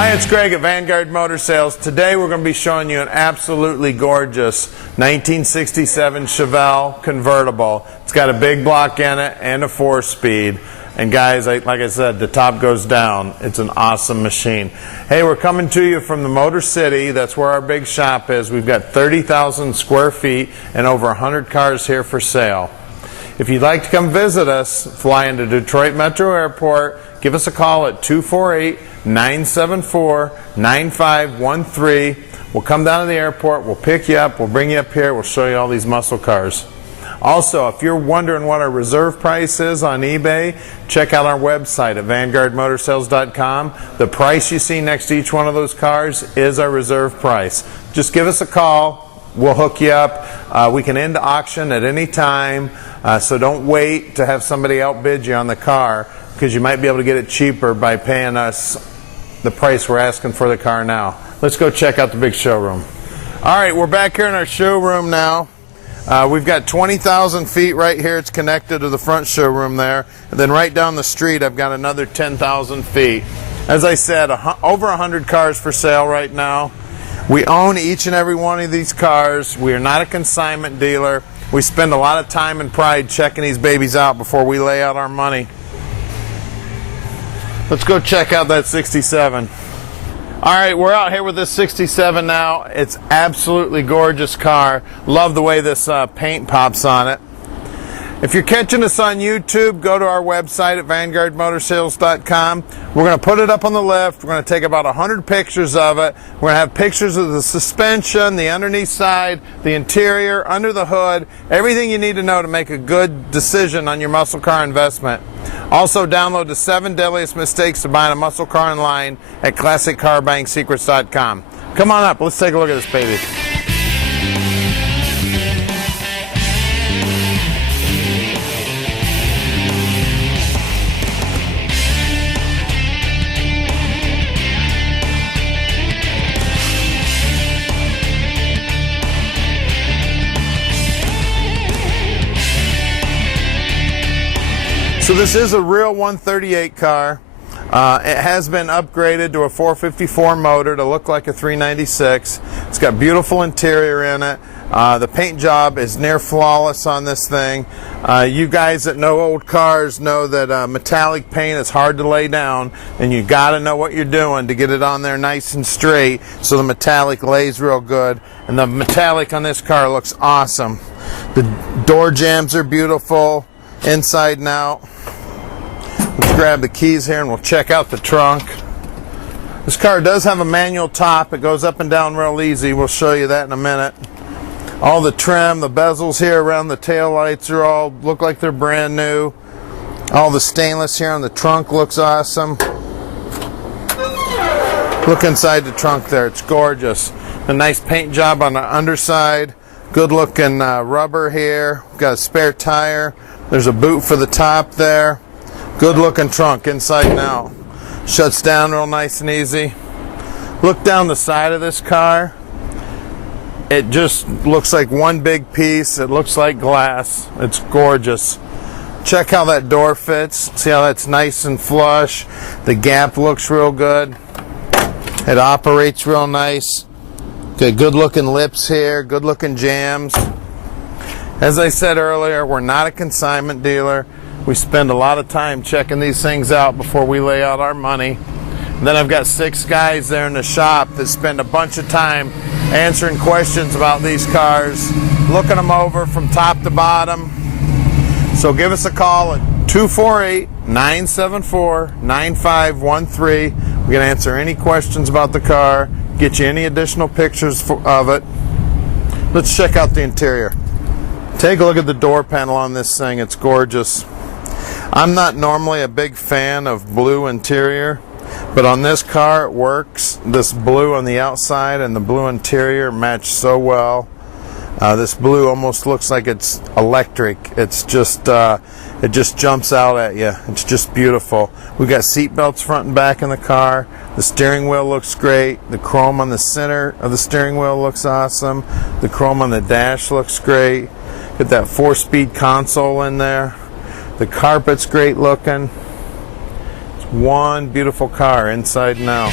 Hi, it's Greg at Vanguard Motor Sales. Today we're going to be showing you an absolutely gorgeous 1967 Chevelle convertible. It's got a big block in it and a 4-speed. And guys, like I said, the top goes down. It's an awesome machine. Hey, we're coming to you from the Motor City. That's where our big shop is. We've got 30,000 square feet and over 100 cars here for sale. If you'd like to come visit us, fly into Detroit Metro Airport, give us a call at 248-974-9513. We'll come down to the airport, we'll pick you up, we'll bring you up here, we'll show you all these muscle cars. Also, if you're wondering what our reserve price is on eBay, check out our website at VanguardMotorsales.com. The price you see next to each one of those cars is our reserve price. Just give us a call. We'll hook you up. We can end auction at any time, so don't wait to have somebody outbid you on the car, because you might be able to get it cheaper by paying us the price we're asking for the car now. Let's go check out the big showroom. All right, we're back here in our showroom now. We've got 20,000 feet right here. It's connected to the front showroom there. And then right down the street, I've got another 10,000 feet. As I said, over 100 cars for sale right now. We own each and every one of these cars. We are not a consignment dealer. We spend a lot of time and pride checking these babies out before we lay out our money. Let's go check out that 67. All right, we're out here with this 67 now. It's absolutely gorgeous car. Love the way this paint pops on it. If you're catching us on YouTube, go to our website at VanguardMotorsales.com. We're going to put it up on the lift. We're going to take about 100 pictures of it. We're going to have pictures of the suspension, the underneath side, the interior, under the hood, everything you need to know to make a good decision on your muscle car investment. Also, download the 7 deadliest mistakes to buying a muscle car online at ClassicCarBuyingSecrets.com. Come on up. Let's take a look at this baby. So this is a real 138 car. It has been upgraded to a 454 motor to look like a 396. It's got beautiful interior in it. The paint job is near flawless on this thing. You guys that know old cars know that metallic paint is hard to lay down, and you got to know what you're doing to get it on there nice and straight so the metallic lays real good. And the metallic on this car looks awesome. The door jambs are beautiful inside and out. Let's grab the keys here and we'll check out the trunk. This car does have a manual top. It goes up and down real easy. We'll show you that in a minute. All the trim, the bezels here around the tail lights are all look like they're brand new. All the stainless here on the trunk looks awesome. Look inside the trunk there. It's gorgeous. A nice paint job on the underside. Good looking rubber here. We've got a spare tire. There's a boot for the top there. Good looking trunk inside and out. Shuts down real nice and easy. Look down the side of this car. It just looks like one big piece. It looks like glass. It's gorgeous. Check how that door fits. See how that's nice and flush. The gap looks real good. It operates real nice. Got good looking lips here. Good looking jambs. As I said earlier, we're not a consignment dealer. We spend a lot of time checking these things out before we lay out our money. And then I've got 6 guys there in the shop that spend a bunch of time answering questions about these cars, looking them over from top to bottom. So give us a call at 248-974-9513. We can answer any questions about the car, get you any additional pictures of it. Let's check out the interior. Take a look at the door panel on this thing. It's gorgeous. I'm not normally a big fan of blue interior, but on this car it works. This blue on the outside and the blue interior match so well. This blue almost looks like it's electric. It's just it just jumps out at you. It's just beautiful. We've got seat belts front and back in the car. The steering wheel looks great. The chrome on the center of the steering wheel looks awesome. The chrome on the dash looks great. Get that 4-speed console in there. The carpet's great looking. It's one beautiful car inside and out.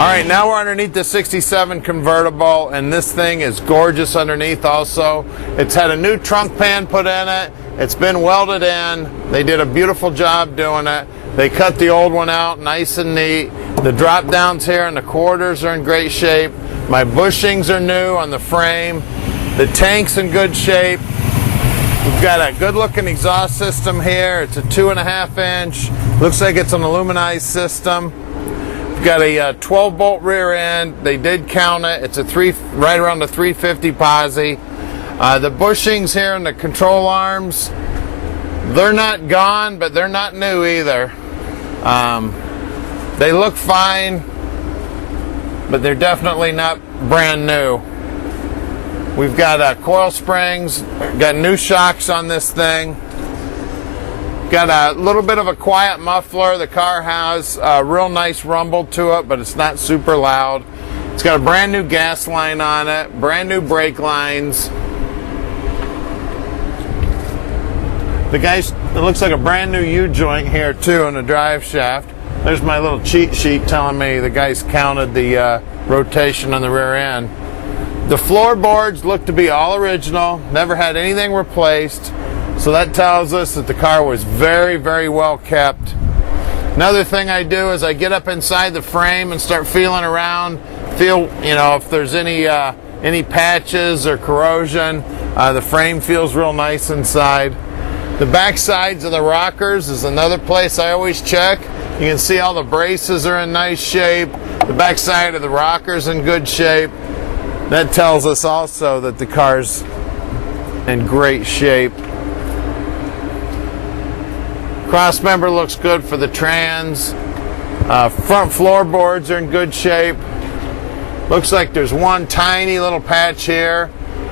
All right, now we're underneath the 67 convertible, and this thing is gorgeous underneath also. It's had a new trunk pan put in it. It's been welded in. They did a beautiful job doing it. They cut the old one out nice and neat. The drop downs here and the quarters are in great shape. My bushings are new on the frame. The tank's in good shape. We've got a good looking exhaust system here. It's a 2.5 inch. Looks like it's an aluminized system. Got a 12 bolt rear end. They did count it. It's a right around the 350 Posi. The bushings here and the control arms, they're not gone, but they're not new either. They look fine, but they're definitely not brand new. We've got coil springs, got new shocks on this thing. Got a little bit of a quiet muffler. The car has a real nice rumble to it, but it's not super loud. It's got a brand new gas line on it, brand new brake lines. It looks like a brand new U-joint here too in the drive shaft. There's my little cheat sheet telling me the guys counted the rotation on the rear end. The floorboards look to be all original, never had anything replaced. So that tells us that the car was very, very well kept. Another thing I do is I get up inside the frame and start feeling around, if there's any patches or corrosion. The frame feels real nice inside. The back sides of the rockers is another place I always check. You can see all the braces are in nice shape. The back side of the rockers in good shape. That tells us also that the car's in great shape. Cross member looks good for the trans. Front floorboards are in good shape. Looks like there's one tiny little patch here.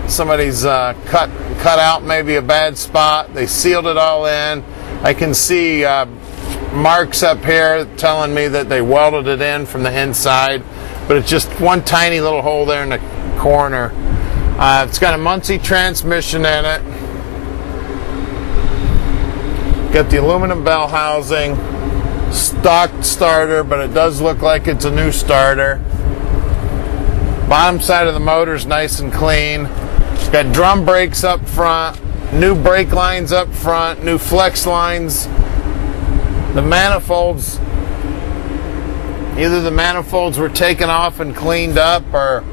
Somebody's cut out maybe a bad spot. They sealed it all in. I can see marks up here telling me that they welded it in from the inside, but it's just one tiny little hole there in the corner. It's got a Muncie transmission in it. Got the aluminum bell housing, stock starter, but it does look like it's a new starter. Bottom side of the motor is nice and clean. It's got drum brakes up front, new brake lines up front, new flex lines. The manifolds, either the manifolds were taken off and cleaned up, or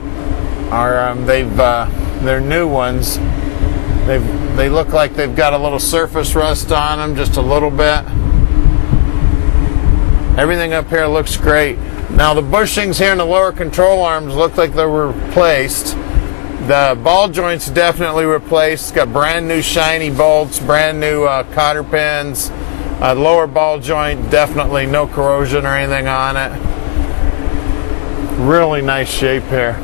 they're new ones. They look like they've got a little surface rust on them, just a little bit. Everything up here looks great. Now the bushings here in the lower control arms look like they were replaced. The ball joints definitely replaced. It's got brand new shiny bolts, brand new cotter pins. Lower ball joint, definitely no corrosion or anything on it. Really nice shape here.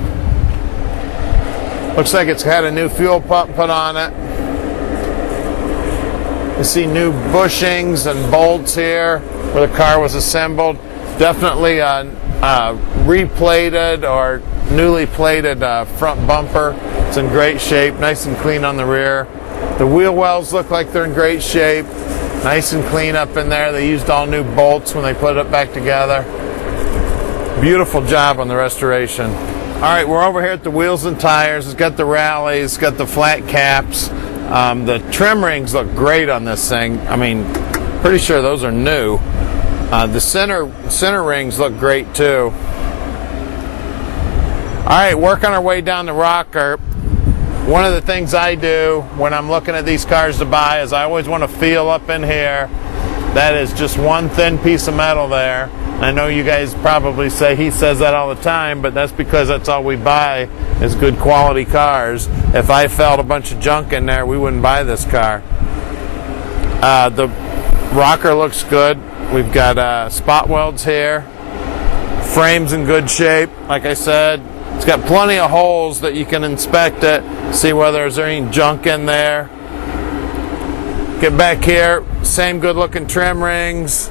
Looks like it's had a new fuel pump put on it. You see new bushings and bolts here where the car was assembled. Definitely replated or newly plated front bumper. It's in great shape, nice and clean on the rear. The wheel wells look like they're in great shape. Nice and clean up in there. They used all new bolts when they put it back together. Beautiful job on the restoration. All right, we're over here at the wheels and tires. It's got the rallies, it's got the flat caps. The trim rings look great on this thing. I mean, pretty sure those are new. The center rings look great too. All right, working our way down the rocker. One of the things I do when I'm looking at these cars to buy is I always want to feel up in here. That is just one thin piece of metal there. I know you guys probably say he says that all the time, but that's because that's all we buy is good quality cars. If I felt a bunch of junk in there, we wouldn't buy this car. The rocker looks good. We've got spot welds here. Frame's in good shape. Like I said, It's got plenty of holes that you can inspect it, see whether there's any junk in there. Get back here, same good looking trim rings.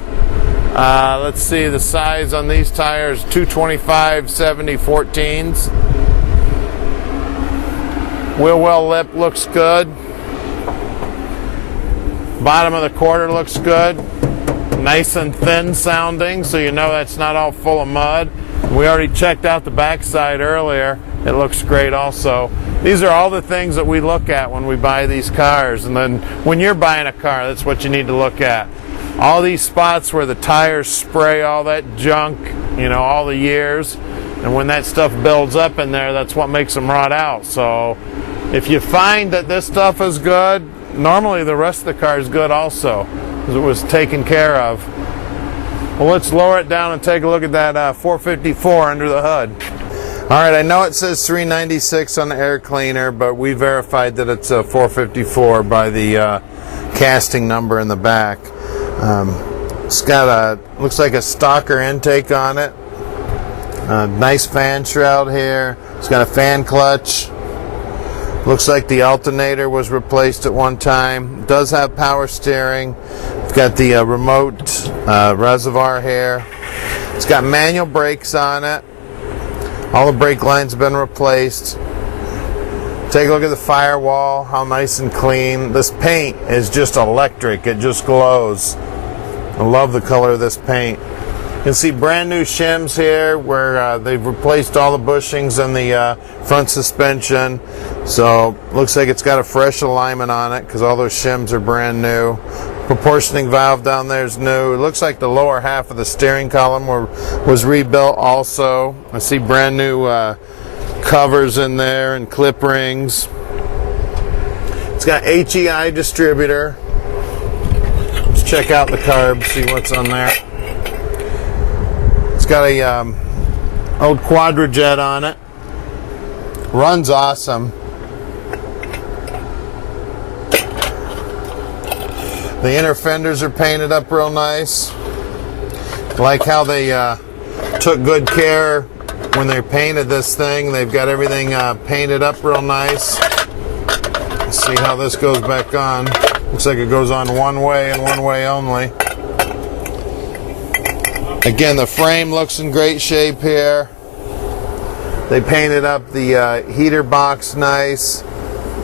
Let's see the size on these tires, 225/70 14s. Wheel well lip looks good. Bottom of the quarter looks good. Nice and thin sounding, so you know that's not all full of mud. We already checked out the backside earlier. It looks great also. These are all the things that we look at when we buy these cars. And then when you're buying a car, that's what you need to look at. All these spots where the tires spray all that junk, you know, all the years. And when that stuff builds up in there, that's what makes them rot out. So if you find that this stuff is good, normally the rest of the car is good also, because it was taken care of. Well, let's lower it down and take a look at that 454 under the hood. All right, I know it says 396 on the air cleaner, but we verified that it's a 454 by the casting number in the back. It's got a, looks like a stalker intake on it. Nice fan shroud here. It's got a fan clutch. Looks like the alternator was replaced at one time. It does have power steering. It's got the remote reservoir here. It's got manual brakes on it. All the brake lines have been replaced. Take a look at the firewall, how nice and clean. This paint is just electric. It just glows. I love the color of this paint. You can see brand new shims here where they've replaced all the bushings and the front suspension. So looks like it's got a fresh alignment on it because all those shims are brand new. Proportioning valve down there is new. It looks like the lower half of the steering column was rebuilt also. I see brand new covers in there and clip rings. It's got HEI Distributor. Let's check out the carb, see what's on there. It's got a old Quadrajet on it. Runs awesome. The inner fenders are painted up real nice. Like how they took good care when they painted this thing. They've got everything painted up real nice. Let's see how this goes back on. Looks like it goes on one way and one way only. Again, the frame looks in great shape here. They painted up the heater box nice.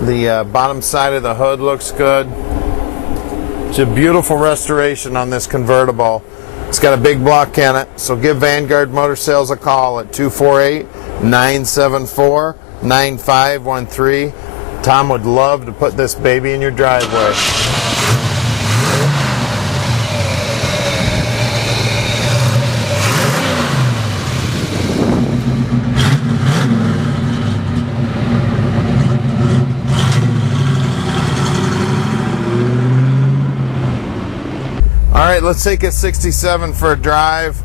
The bottom side of the hood looks good. It's a beautiful restoration on this convertible. It's got a big block in it, so give Vanguard Motor Sales a call at 248-974-9513. Tom would love to put this baby in your driveway. Alright, let's take a 67 for a drive.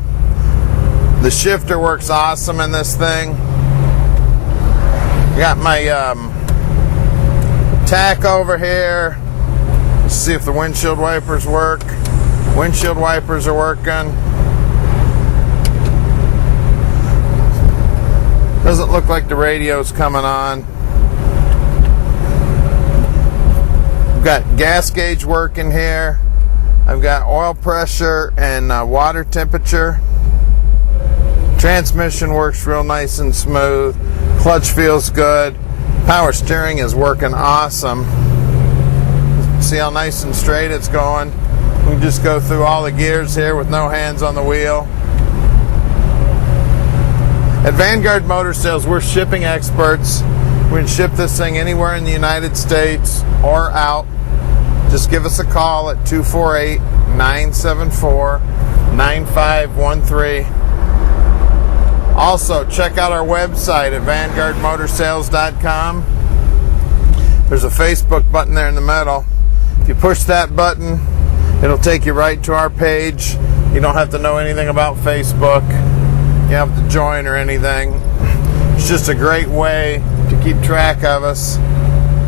The shifter works awesome in this thing. Got my tack over here. Let's see if the windshield wipers work. Windshield wipers are working. Doesn't look like the radio's coming on. We've got gas gauge working here. I've got oil pressure and water temperature. Transmission works real nice and smooth. Clutch feels good. Power steering is working awesome. See how nice and straight it's going. We can just go through all the gears here with no hands on the wheel. At Vanguard Motor Sales, we're shipping experts. We can ship this thing anywhere in the United States or out. Just give us a call at 248-974-9513. Also, check out our website at VanguardMotorsales.com. There's a Facebook button there in the middle. If you push that button, it'll take you right to our page. You don't have to know anything about Facebook. You don't have to join or anything. It's just a great way to keep track of us.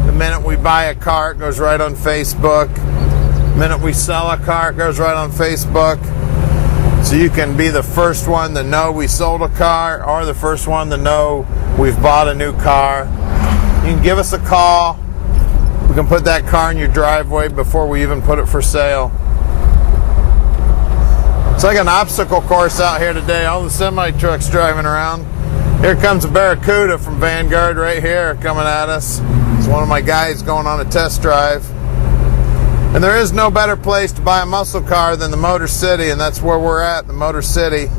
The minute we buy a car, it goes right on Facebook. The minute we sell a car, it goes right on Facebook. So you can be the first one to know we sold a car or the first one to know we've bought a new car. You can give us a call. We can put that car in your driveway before we even put it for sale. It's like an obstacle course out here today. All the semi trucks driving around. Here comes a Barracuda from Vanguard right here coming at us. It's one of my guys going on a test drive. And there is no better place to buy a muscle car than the Motor City, and that's where we're at, the Motor City.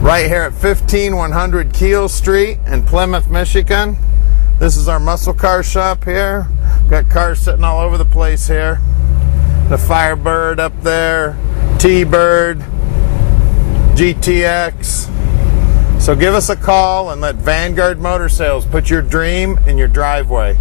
Right here at 15100 Keel Street in Plymouth, Michigan. This is our muscle car shop here. Got cars sitting all over the place here. The Firebird up there, T-Bird, GTX. So give us a call and let Vanguard Motor Sales put your dream in your driveway.